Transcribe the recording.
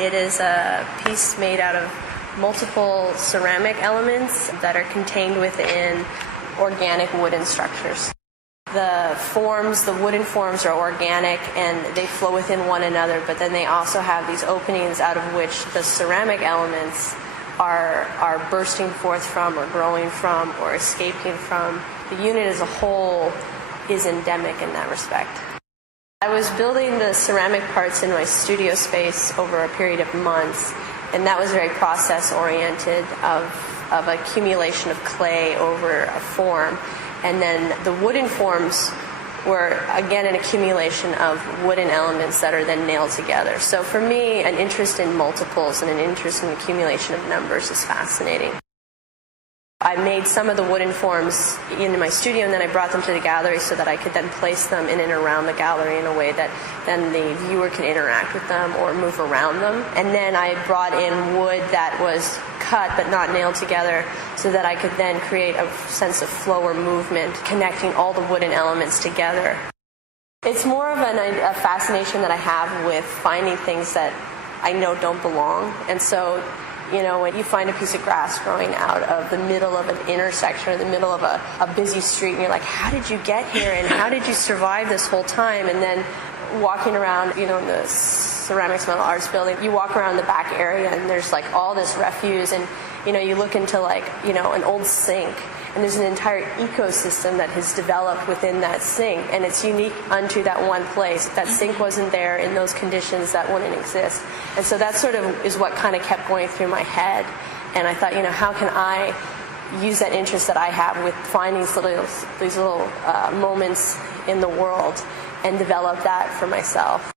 It is a piece made out of multiple ceramic elements that are contained within organic wooden structures. The wooden forms are organic and they flow within one another, but then they also have these openings out of which the ceramic elements are bursting forth from or growing from or escaping from. The unit as a whole is endemic in that respect. I was building the ceramic parts in my studio space over a period of months, and that was very process-oriented of accumulation of clay over a form. And then the wooden forms were, again, an accumulation of wooden elements that are then nailed together. So for me, an interest in multiples and an interest in accumulation of numbers is fascinating. I made some of the wooden forms in my studio, and then I brought them to the gallery so that I could then place them in and around the gallery in a way that then the viewer can interact with them or move around them. And then I brought in wood that was cut but not nailed together so that I could then create a sense of flow or movement, connecting all the wooden elements together. It's more of a fascination that I have with finding things that I know don't belong. And so, when you find a piece of grass growing out of the middle of an intersection or the middle of a busy street, and you're like, how did you get here and how did you survive this whole time? And then walking around, in the Ceramics Metal Arts building, you walk around the back area and there's like all this refuse, and you look into an old sink, and there's an entire ecosystem that has developed within that sink, and it's unique unto that one place. If that sink wasn't there in those conditions, that wouldn't exist. And so that sort of is what kind of kept going through my head. And I thought, how can I use that interest that I have with finding these little moments in the world and develop that for myself.